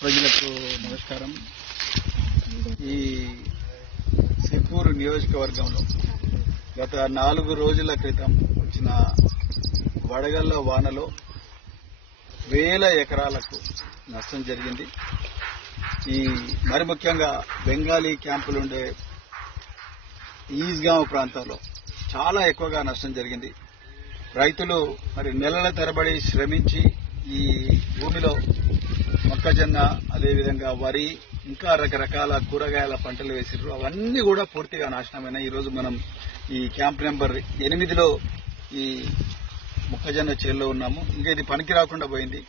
ప్రజలకు నమస్కారం. ఈ సిర్పూర్ నియోజకవర్గంలో గత 4 రోజుల క్రితం వచ్చిన వడగళ్ల వానలో వేల ఎకరాలకు నష్టం జరిగింది. ఈ మరి ముఖ్యంగా బెంగాలీ క్యాంపులుండే ఈజ్గాంవ్ ప్రాంతంలో చాలా ఎక్కువగా నష్టం జరిగింది. రైతులు మరి నెలల తరబడి శ్రమించి ఈ భూమిలో మొక్కజొన్న, అదేవిధంగా వరి, ఇంకా రకరకాల కూరగాయల పంటలు వేసిర్రు. అవన్నీ కూడా పూర్తిగా నాశనమైనాయి. ఈరోజు మనం ఈ క్యాంప్ నెంబర్ 8లో ఈ మొక్కజొన్న చేల్లో ఉన్నాము. ఇంకా ఇది పనికి రాకుండా పోయింది.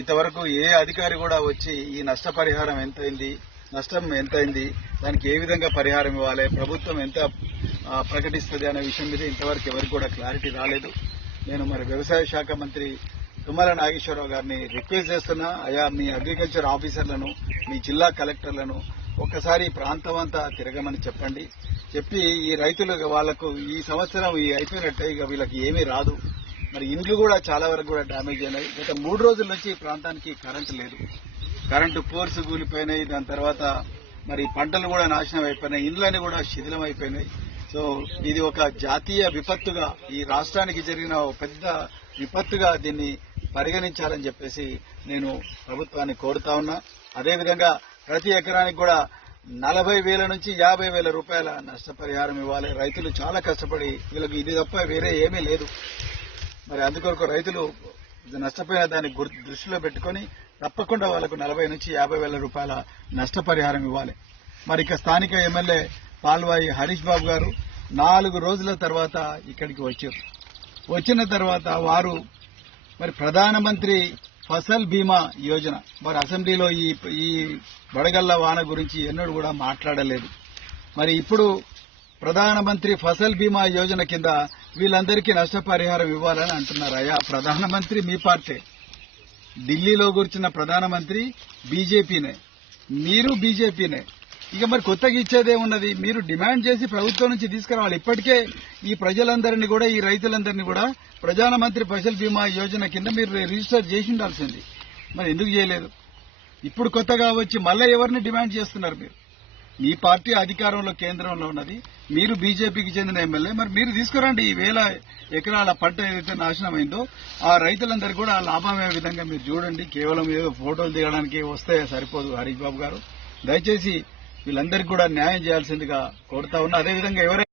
ఇంతవరకు ఏ అధికారి కూడా వచ్చి ఈ నష్టపరిహారం ఎంతైంది, నష్టం ఎంతైంది, దానికి ఏ విధంగా పరిహారం ఇవ్వాలి, ప్రభుత్వం ఎంత ప్రకటిస్తుంది అనే విషయం మీద ఇంతవరకు ఎవరికి కూడా క్లారిటీ రాలేదు. నేను మరి వ్యవసాయ శాఖ మంత్రి తుమ్మల నాగేశ్వరరావు గారిని రిక్వెస్ట్ చేస్తున్నా, అయా మీ అగ్రికల్చర్ ఆఫీసర్లను, మీ జిల్లా కలెక్టర్లను ఒక్కసారి ప్రాంతం అంతా తిరగమని చెప్పి ఈ రైతులు వాళ్లకు ఈ సంవత్సరం అయిపోయినట్టే, ఇక వీళ్ళకి ఏమీ రాదు. మరి ఇండ్లు కూడా చాలా వరకు కూడా డ్యామేజ్ అయినాయి. గత 3 రోజుల నుంచి ఈ ప్రాంతానికి కరెంటు లేదు. కరెంటు పోర్స్ కూలిపోయినాయి. దాని తర్వాత మరి పంటలు కూడా నాశనం అయిపోయినాయి, ఇండ్లన్నీ కూడా శిథిలం అయిపోయినాయి. సో ఇది ఒక జాతీయ విపత్తుగా, ఈ రాష్ట్రానికి జరిగిన ఒక పెద్ద విపత్తుగా దీన్ని పరిగణించాలని చెప్పేసి నేను ప్రభుత్వాన్ని కోరుతా ఉన్నా. అదేవిధంగా ప్రతి ఎకరానికి కూడా 40,000 నుంచి 50,000 రూపాయల నష్టపరిహారం ఇవ్వాలి. రైతులు చాలా కష్టపడి, వీళ్ళకి ఇది తప్ప వేరే ఏమీ లేదు. మరి అందుకొరకు రైతులు నష్టపోయిన దాన్ని దృష్టిలో పెట్టుకుని తప్పకుండా వాళ్లకు 40,000 నుంచి 50,000 రూపాయల నష్టపరిహారం ఇవ్వాలి. మరి ఇక స్థానిక ఎమ్మెల్యే పాల్వాయి హరీష్ బాబు గారు 4 రోజుల తర్వాత ఇక్కడికి వచ్చారు. వచ్చిన తర్వాత వారు మరి ప్రధానమంత్రి ఫసల్ బీమా యోజన, మరి అసెంబ్లీలో ఈ వడగళ్ల వాన గురించి ఎన్నడూ కూడా మాట్లాడలేదు. మరి ఇప్పుడు ప్రధానమంత్రి ఫసల్ బీమా యోజన కింద వీళ్ళందరికీ నష్టపరిహారం ఇవ్వాలని అంటున్నారు. అయ్యా, ప్రధానమంత్రి మీ పార్టీ, ఢిల్లీలో కూర్చున్న ప్రధానమంత్రి బీజేపీనే, మీరు బీజేపీనే. ఇక మరి కొత్తగా ఇచ్చేదే ఉన్నది? మీరు డిమాండ్ చేసి ప్రభుత్వం నుంచి తీసుకురావాలి. ఇప్పటికే ఈ ప్రజలందరినీ కూడా, ఈ రైతులందరినీ కూడా ప్రధానమంత్రి ఫసల్ బీమా యోజన కింద మీరు రిజిస్టర్ చేసి ఉండాల్సింది. మరి ఎందుకు చేయలేదు? ఇప్పుడు కొత్తగా వచ్చి మళ్ళీ ఎవరిని డిమాండ్ చేస్తున్నారు? మీరు, మీ పార్టీ అధికారంలో కేంద్రంలో ఉన్నది, మీరు బీజేపీకి చెందిన ఎమ్మెల్యే, మరి మీరు తీసుకురండి. ఈ 1000 ఎకరాల పంట ఏదైతే నాశనమైందో ఆ రైతులందరికీ కూడా లాభమయ్యే విధంగా మీరు చూడండి. కేవలం ఏదో ఫోటోలు దిగడానికి వస్తే సరిపోదు. హరీష్ బాబు గారు, దయచేసి వీళ్ళందరికీ కూడా న్యాయం చేయాల్సిందిగా కోరుతా ఉన్నా. అదేవిధంగా ఎవరైనా